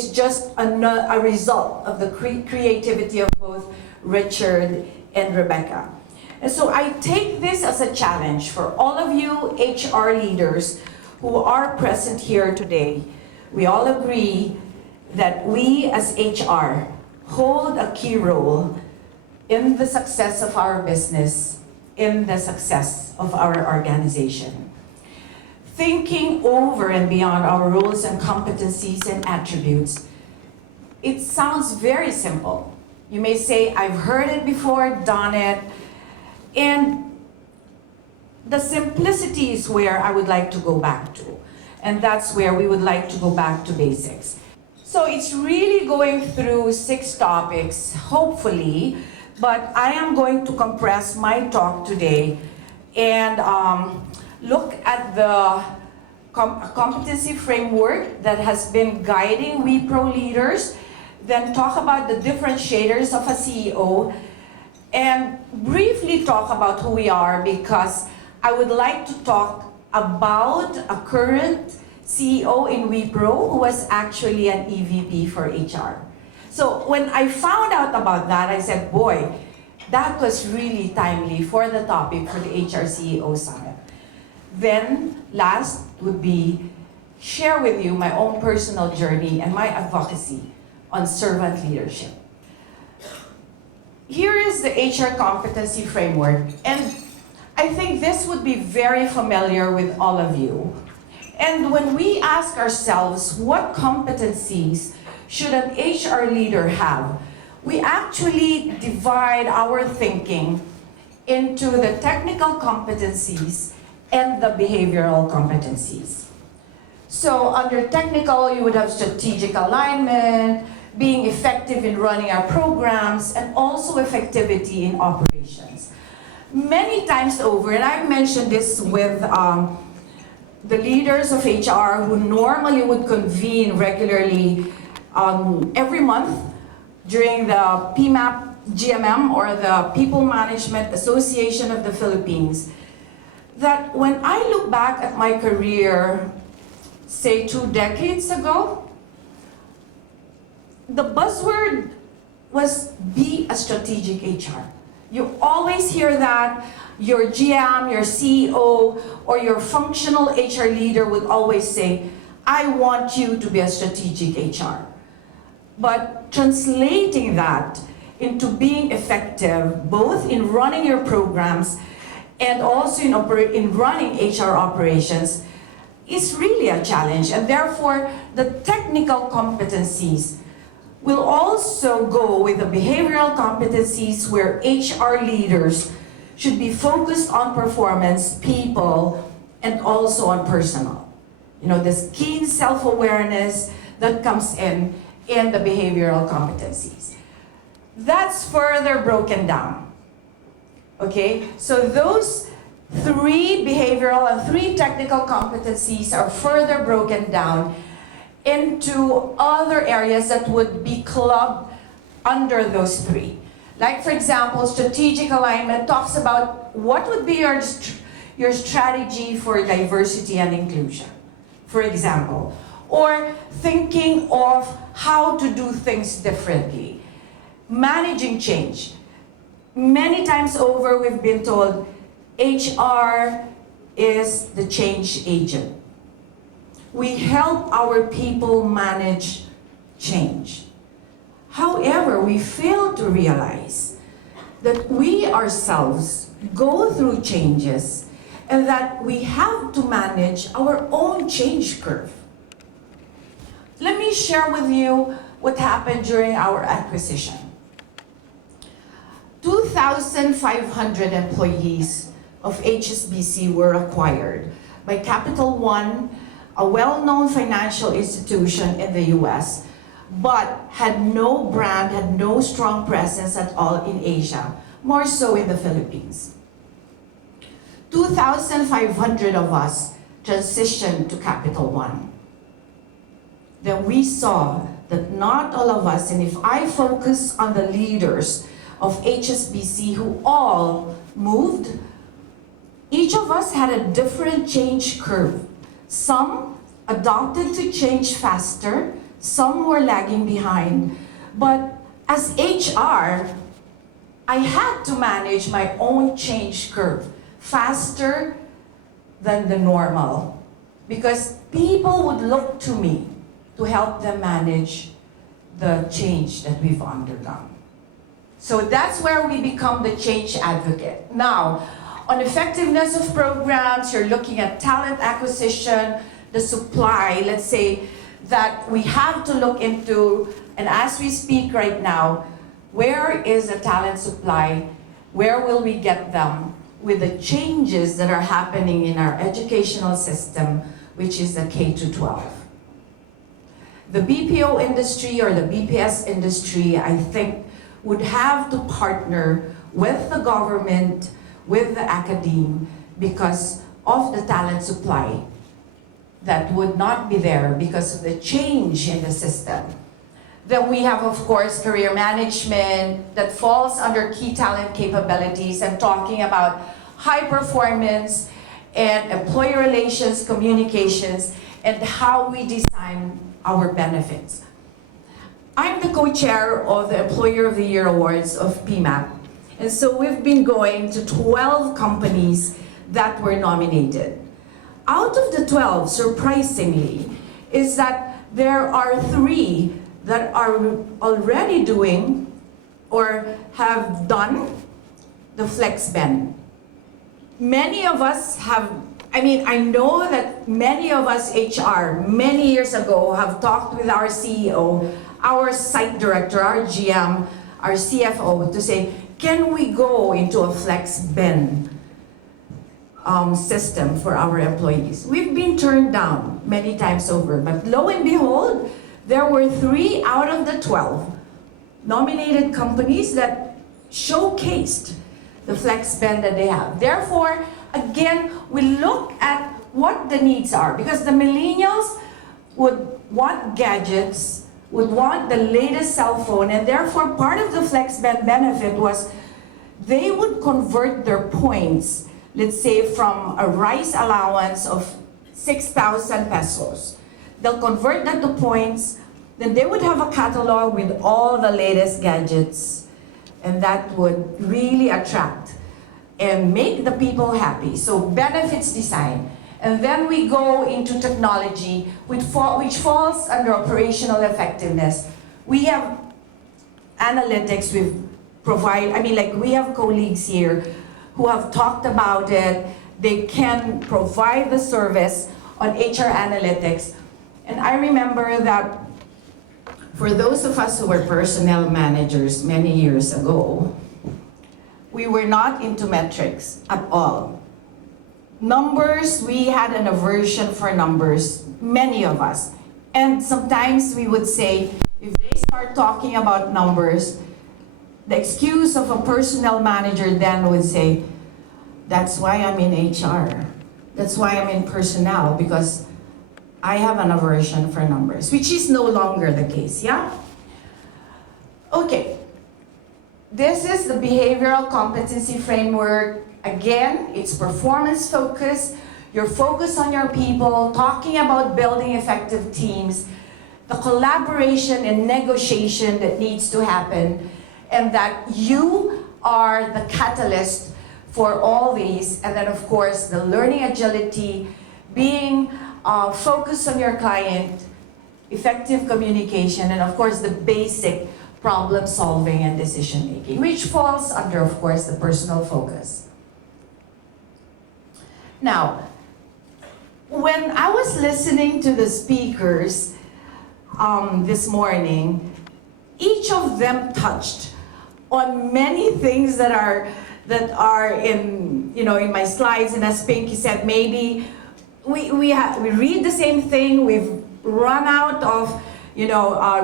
is just a result of the creativity of both Richard and Rebecca. And so I take this as a challenge for all of you HR leaders who are present here today. We all agree that we as HR hold a key role in the success of our business, in the success of our organization. Thinking over and beyond our roles and competencies and attributes, it sounds very simple. You may say, I've heard it before, done it, and the simplicity is where I would like to go back to. And that's where we would like to go back to basics. So it's really going through 6 topics, hopefully, but I am going to compress my talk today and look at the competency framework that has been guiding Wipro leaders, then talk about the differentiators of a CEO, and briefly talk about who we are, because I would like to talk about a current CEO in Wipro who was actually an EVP for HR. So when I found out about that, I said, boy, that was really timely for the topic for the HR CEO Summit. Then last would be share with you my own personal journey and my advocacy on servant leadership. Here is the HR competency framework, and I think this would be very familiar with all of you. And when we ask ourselves what competencies should an HR leader have, we actually divide our thinking into the technical competencies and the behavioral competencies. So under technical, you would have strategic alignment, being effective in running our programs, and also effectivity in operations. Many times over, and I've mentioned this with the leaders of HR who normally would convene regularly every month during the PMAP GMM, or the People Management Association of the Philippines, that when I look back at my career, say 2 decades ago, the buzzword was be a strategic HR. You always hear that. Your GM, your CEO, or your functional HR leader would always say, I want you to be a strategic HR. But translating that into being effective, both in running your programs and also in running HR operations, is really a challenge. And therefore, the technical competencies will also go with the behavioral competencies, where HR leaders should be focused on performance, people, and also on personal. You know, this keen self-awareness that comes in the behavioral competencies. That's further broken down. Okay, so those 3 behavioral and 3 technical competencies are further broken down into other areas that would be clubbed under those 3. Like, for example, strategic alignment talks about what would be your strategy for diversity and inclusion, for example, or thinking of how to do things differently, managing change. Many times over, we've been told HR is the change agent. We help our people manage change. However, we fail to realize that we ourselves go through changes and that we have to manage our own change curve. Let me share with you what happened during our acquisition. 2,500 employees of HSBC were acquired by Capital One, a well-known financial institution in the US, but had no brand, had no strong presence at all in Asia, more so in the Philippines. 2,500 of us transitioned to Capital One. Then we saw that not all of us, and if I focus on the leaders of HSBC who all moved, each of us had a different change curve. Some adopted to change faster, some were lagging behind. But as HR, I had to manage my own change curve faster than the normal, because people would look to me to help them manage the change that we've undergone. So that's where we become the change advocate. Now, on effectiveness of programs, you're looking at talent acquisition, the supply, let's say, that we have to look into, and as we speak right now, where is the talent supply? Where will we get them with the changes that are happening in our educational system, which is the K-12? The BPO industry or the BPS industry, I think, would have to partner with the government, with the academe, because of the talent supply that would not be there because of the change in the system. Then we have, of course, career management that falls under key talent capabilities. I'm talking about high performance and employee relations, communications, and how we design our benefits. I'm the co-chair of the Employer of the Year Awards of PMAP. And so we've been going to 12 companies that were nominated. Out of the 12, surprisingly, is that there are 3 that are already doing or have done the FlexBend. Many of us have, I know that many of us HR many years ago have talked with our CEO, our site director, our GM, our CFO to say, can we go into a FlexBend system for our employees? We've been turned down many times over, but lo and behold, there were 3 out of the 12 nominated companies that showcased the FlexBend that they have. Therefore, again, we look at what the needs are, because the millennials would want gadgets, would want the latest cell phone, and therefore part of the FlexBend benefit was they would convert their points, let's say from a rice allowance of 6,000 pesos. They'll convert that to points, then they would have a catalog with all the latest gadgets, and that would really attract and make the people happy. So benefits design. And then we go into technology, which falls under operational effectiveness. We have analytics we provide, we have colleagues here who have talked about it. They can provide the service on HR analytics. And I remember that for those of us who were personnel managers many years ago, we were not into metrics at all. Numbers, we had an aversion for numbers, many of us. And sometimes we would say, if they start talking about numbers, the excuse of a personnel manager then would say, that's why I'm in HR. That's why I'm in personnel, because I have an aversion for numbers, which is no longer the case, yeah? Okay. This is the behavioral competency framework. Again, it's performance focused. You're focused on your people, talking about building effective teams, the collaboration and negotiation that needs to happen, and that you are the catalyst for all these. And then, of course, the learning agility, being focused on your client, effective communication, and of course, the basic problem solving and decision making, which falls under, of course, the personal focus. Now, when I was listening to the speakers this morning, each of them touched on many things that are in in my slides. And as Pinky said, maybe we read the same thing. We've run out of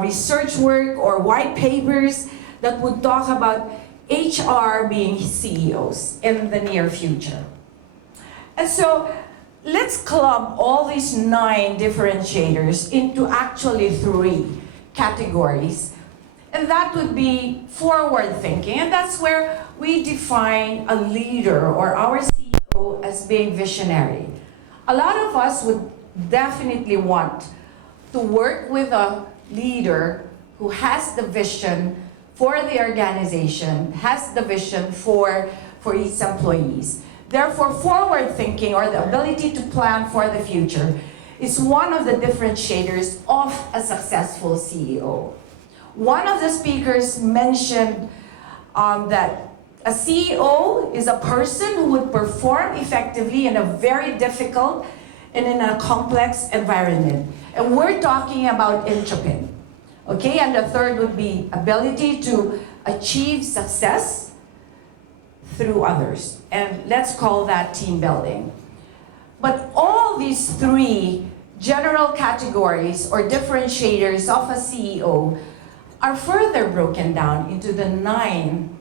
research work or white papers that would talk about HR being CEOs in the near future. And so let's club all these 9 differentiators into actually 3 categories. And that would be forward thinking. And that's where we define a leader or our CEO as being visionary. A lot of us would definitely want to work with a leader who has the vision for the organization, has the vision for its employees. Therefore, forward thinking, or the ability to plan for the future, is one of the differentiators of a successful CEO. One of the speakers mentioned that a CEO is a person who would perform effectively in a very difficult and in a complex environment. And we're talking about intrapin. Okay, and the third would be ability to achieve success through others. And let's call that team building. But all these three general categories or differentiators of a CEO are further broken down into the 9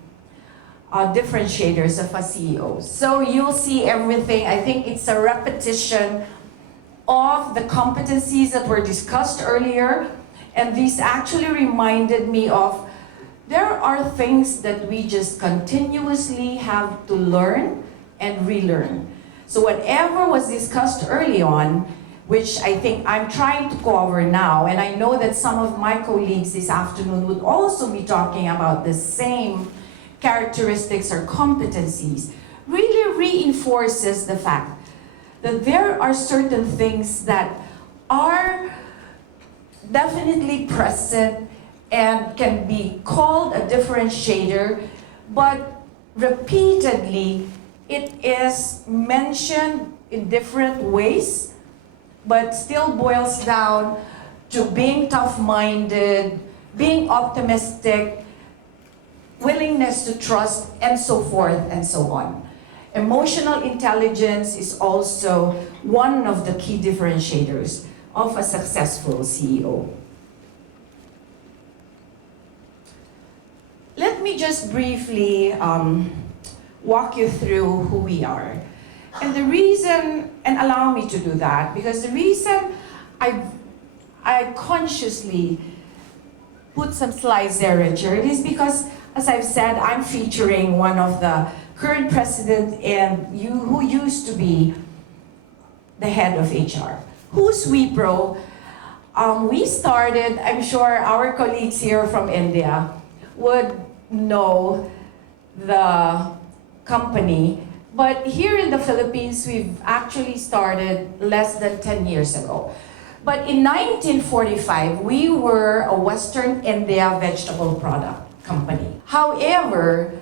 differentiators of a CEO. So you'll see everything. I think it's a repetition of the competencies that were discussed earlier. And these actually reminded me of there are things that we just continuously have to learn and relearn. So whatever was discussed early on, which I think I'm trying to cover now, and I know that some of my colleagues this afternoon would also be talking about the same characteristics or competencies, really reinforces the fact that there are certain things that are definitely present and can be called a differentiator, but repeatedly it is mentioned in different ways, but still boils down to being tough-minded, being optimistic, willingness to trust, and so forth and so on. Emotional intelligence is also one of the key differentiators of a successful CEO. Let me just briefly walk you through who we are. And the reason, and allow me to do that, because the reason I consciously put some slides there, Richard, is because, as I've said, I'm featuring one of the current president and who used to be the head of HR. Who's Wipro? We started, I'm sure our colleagues here from India would know the company, but here in the Philippines, we've actually started less than 10 years ago. But in 1945, we were a Western India vegetable product company. However,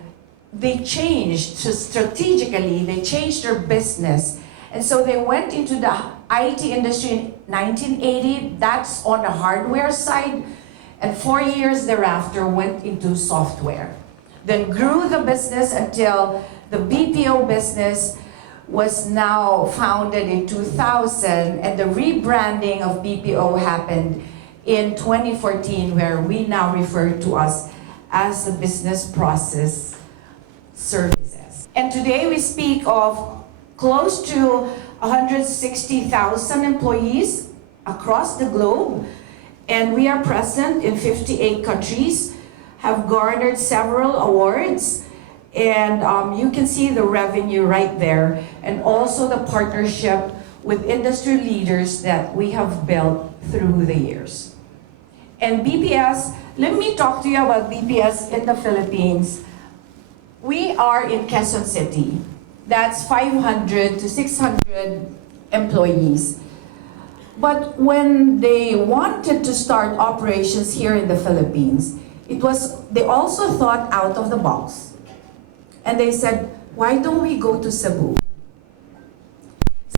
they changed, so strategically, they changed their business. And so they went into the IT industry in 1980, that's on the hardware side, and 4 years thereafter went into software. Then grew the business until the BPO business was now founded in 2000, and the rebranding of BPO happened in 2014, where we now refer to us as the business process services. And today we speak of close to 160,000 employees across the globe, and we are present in 58 countries, have garnered several awards, and you can see the revenue right there, and also the partnership with industry leaders that we have built through the years. And BPS, let me talk to you about BPS in the Philippines. We are in Quezon City. That's 500 to 600 employees. But when they wanted to start operations here in the Philippines, they also thought out of the box. And they said, why don't we go to Cebu?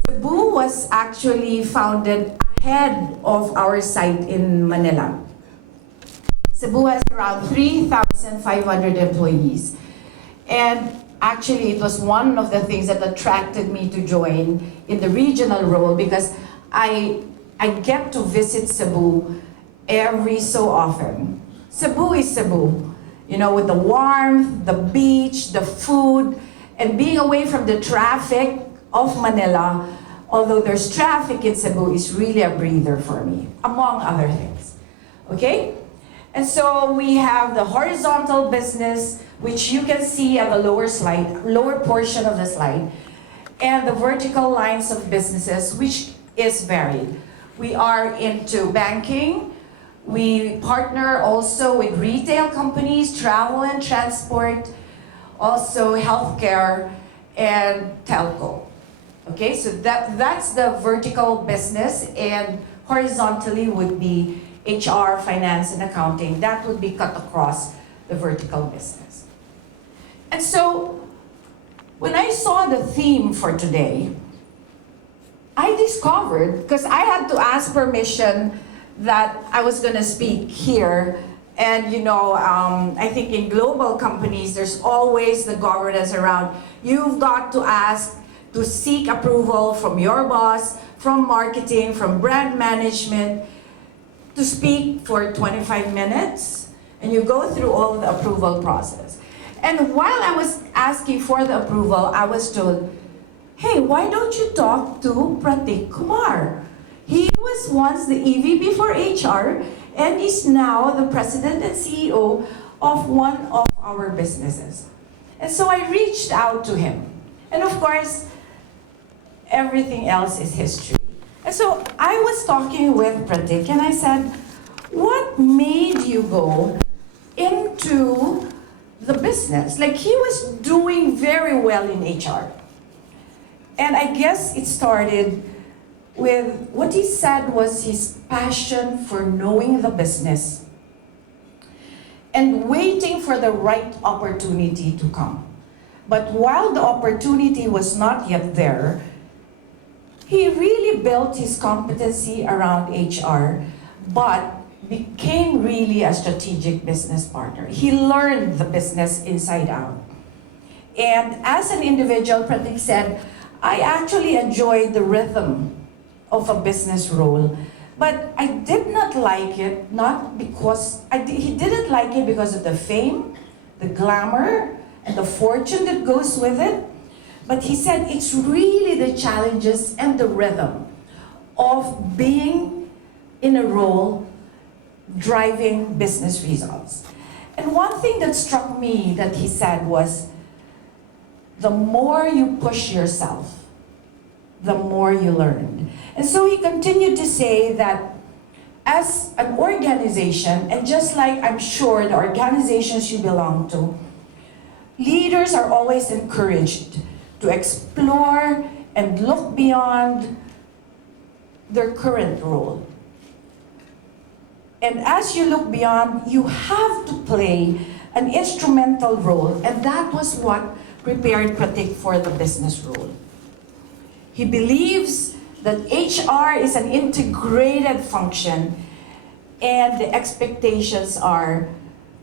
Cebu was actually founded ahead of our site in Manila. Cebu has around 3,500 employees. And actually, it was one of the things that attracted me to join in the regional role, because I get to visit Cebu every so often. Cebu is Cebu, you know, with the warmth, the beach, the food, and being away from the traffic of Manila, although there's traffic in Cebu, is really a breather for me, among other things. Okay? And so we have the horizontal business, which you can see on the lower portion of the slide, and the vertical lines of businesses, which is varied. We are into banking, We partner also with retail companies, travel and transport, also healthcare and telco. Okay, so that's the vertical business, and horizontally would be HR, finance, and accounting. That would be cut across the vertical business. And so, when I saw the theme for today, I discovered, because I had to ask permission that I was going to speak here, and I think in global companies, there's always the governance around. You've got to ask to seek approval from your boss, from marketing, from brand management, to speak for 25 minutes, and you go through all the approval process. And while I was asking for the approval, I was told, hey, why don't you talk to Pratik Kumar? He was once the EVP for HR, and is now the president and CEO of one of our businesses. And so I reached out to him. And of course, everything else is history. And so I was talking with Pratik, and I said, what made you go into the business? Like, he was doing very well in HR. And I guess it started with what he said was his passion for knowing the business and waiting for the right opportunity to come. But while the opportunity was not yet there, he really built his competency around HR, but became really a strategic business partner. He learned the business inside out. And as an individual, Pratik said, I actually enjoyed the rhythm of a business role, but I did not like it, not because, he didn't like it because of the fame, the glamour, and the fortune that goes with it. But he said it's really the challenges and the rhythm of being in a role driving business results. And one thing that struck me that he said was, the more you push yourself, the more you learn. And so he continued to say that as an organization, and just like I'm sure the organizations you belong to, leaders are always encouraged to explore and look beyond their current role. And as you look beyond, you have to play an instrumental role, and that was what prepared Pratik for the business role. He believes that HR is an integrated function, and the expectations are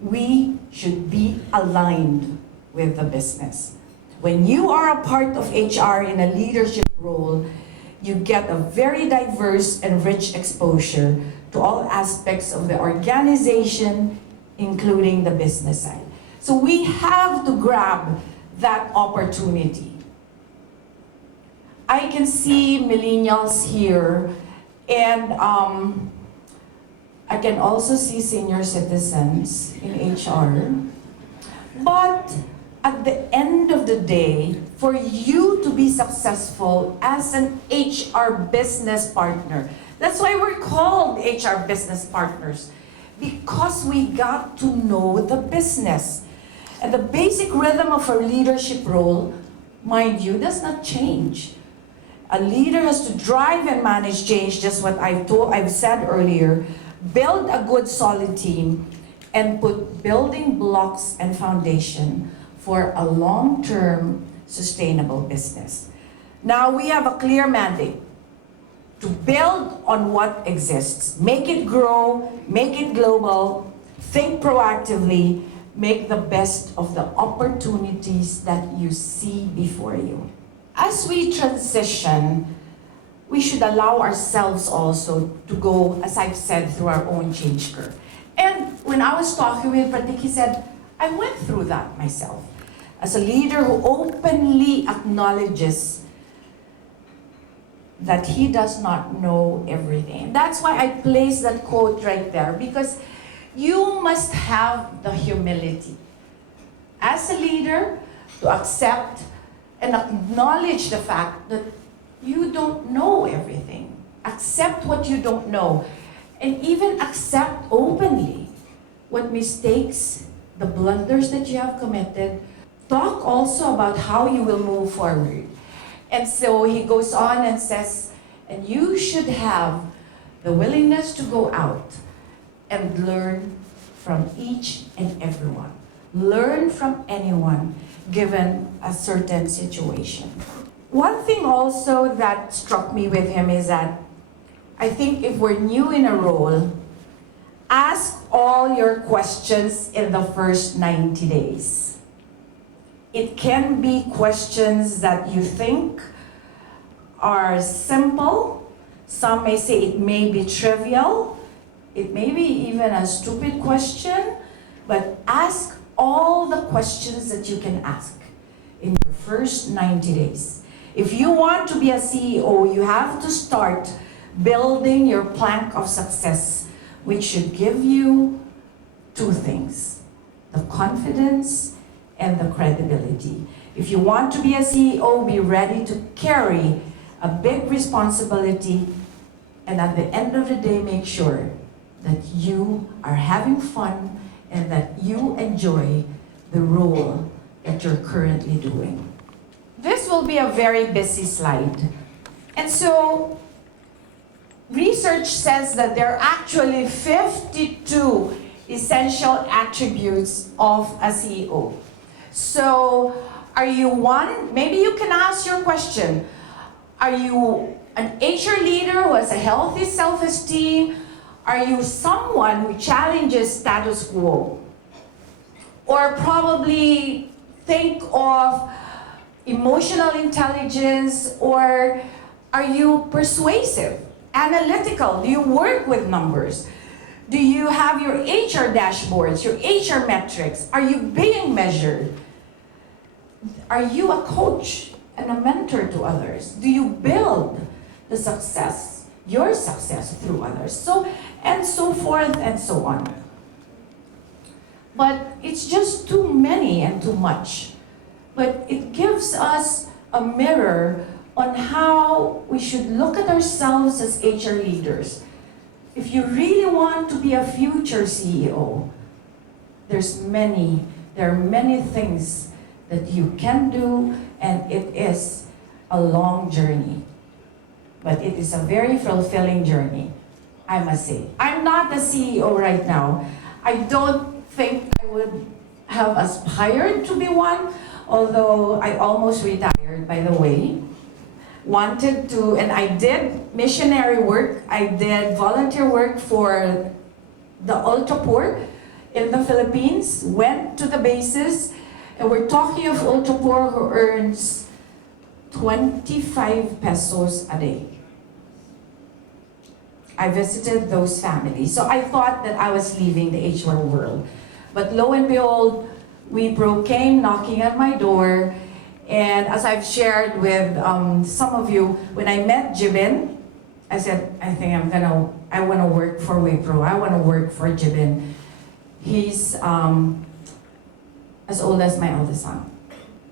we should be aligned with the business. When you are a part of HR in a leadership role, you get a very diverse and rich exposure to all aspects of the organization, including the business side. So we have to grab that opportunity. I can see millennials here, and I can also see senior citizens in HR. But at the end of the day, for you to be successful as an HR business partner, that's why we're called HR business partners, because we got to know the business. And the basic rhythm of a leadership role, mind you, does not change. A leader has to drive and manage change, just what I've said earlier, build a good solid team, and put building blocks and foundation for a long-term sustainable business. Now we have a clear mandate to build on what exists, make it grow, make it global, think proactively, make the best of the opportunities that you see before you. As we transition, we should allow ourselves also to go, as I've said, through our own change curve. And when I was talking with Pratik, he said, I went through that myself. As a leader who openly acknowledges that he does not know everything. That's why I placed that quote right there, because you must have the humility as a leader to accept and acknowledge the fact that you don't know everything. Accept what you don't know. and even accept openly what mistakes, the blunders that you have committed. Talk also about how you will move forward. And so he goes on and says, and you should have the willingness to go out and learn from each and everyone. Learn from anyone given a certain situation. One thing also that struck me with him is that I think if we're new in a role, ask all your questions in the first 90 days. It can be questions that you think are simple. Some may say it may be trivial. It may be even a stupid question, but ask all the questions that you can ask in your first 90 days. If you want to be a CEO, you have to start building your plank of success, which should give you two things: the confidence and the credibility. If you want to be a CEO, be ready to carry a big responsibility, and at the end of the day, make sure that you are having fun and that you enjoy the role that you're currently doing. This will be a very busy slide. And so, research says that there are actually 52 essential attributes of a CEO. So, are you one? Maybe you can ask your question. Are you an HR leader who has a healthy self-esteem? Are you someone who challenges status quo? Or probably think of emotional intelligence, or are you persuasive, analytical? Do you work with numbers? Do you have your HR dashboards, your HR metrics? Are you being measured? Are you a coach and a mentor to others? Do you build the success, your success through others? So, and so forth and so on. But it's just too many and too much. But it gives us a mirror on how we should look at ourselves as HR leaders. If you really want to be a future CEO, there are many things that you can do, and it is a long journey. But it is a very fulfilling journey, I must say. I'm not the CEO right now. I don't think I would have aspired to be one, although I almost retired, by the way. Wanted to, and I did missionary work. I did volunteer work for the ultra poor in the Philippines, went to the bases, and we're talking of ultra poor who earns 25 pesos a day. I visited those families. So I thought that I was leaving the HR world. But lo and behold, Wipro came knocking at my door. And as I've shared with some of you, when I met Jibin, I said, I want to work for Wipro. I want to work for Jibin. He's as old as my eldest son.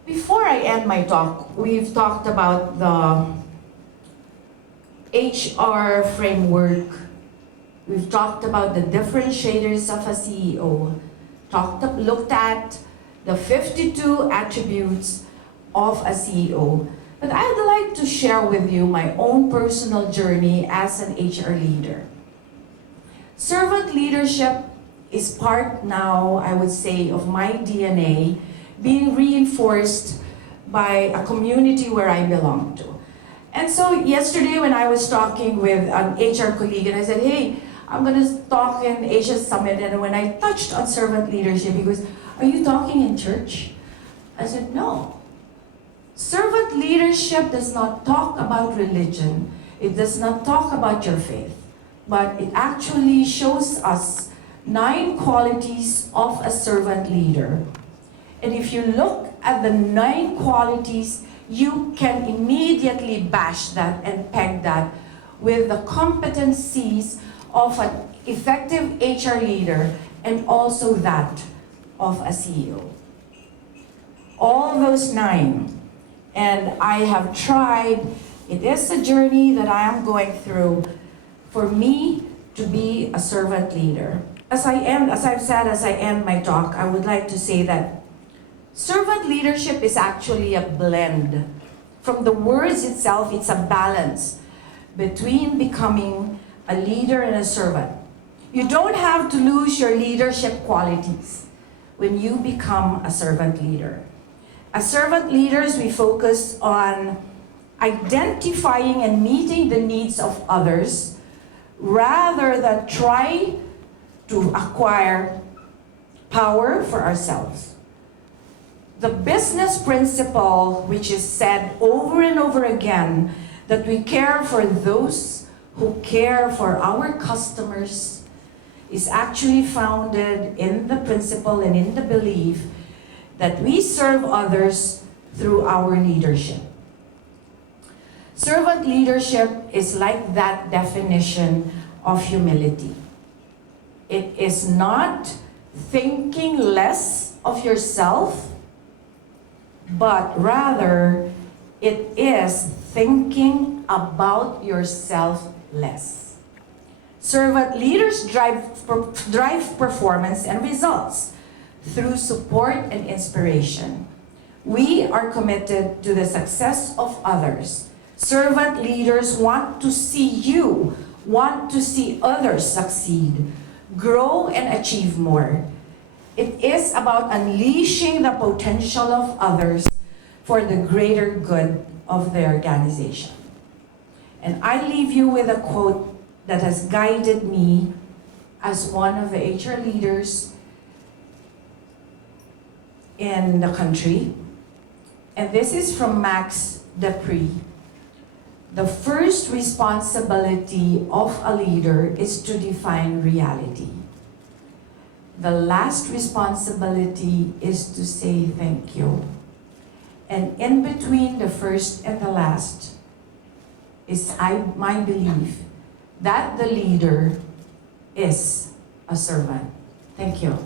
Before I end my talk, we've talked about the HR framework. We've talked about the differentiators of a CEO. Looked at the 52 attributes of a CEO. But I'd like to share with you my own personal journey as an HR leader. Servant leadership is part now, I would say, of my DNA, being reinforced by a community where I belong to. And so yesterday when I was talking with an HR colleague, and I said, hey, I'm going to talk in Asia Summit, and when I touched on servant leadership, he goes, are you talking in church? I said, no. Servant leadership does not talk about religion. It does not talk about your faith. But it actually shows us 9 qualities of a servant leader. And if you look at the 9 qualities, you can immediately bash that and peg that with the competencies of an effective HR leader and also that of a CEO. All those 9. And I have tried, it is a journey that I am going through. For me to be a servant leader. As I've said, as I end my talk, I would like to say that servant leadership is actually a blend. From the words itself, it's a balance between becoming a leader and a servant. You don't have to lose your leadership qualities when you become a servant leader. As servant leaders, we focus on identifying and meeting the needs of others rather than try to acquire power for ourselves. The business principle, which is said over and over again, that we care for those who care for our customers, is actually founded in the principle and in the belief that we serve others through our leadership. Servant leadership is like that definition of humility. It is not thinking less of yourself, but rather it is thinking about yourself less. Servant leaders drive performance and results through support and inspiration. We are committed to the success of others. Servant leaders want to see others succeed, grow, and achieve more. It is about unleashing the potential of others for the greater good of the organization. And I leave you with a quote that has guided me as one of the HR leaders in the country. And this is from Max Dupree. The first responsibility of a leader is to define reality. The last responsibility is to say thank you. And in between the first and the last is my belief that the leader is a servant. Thank you.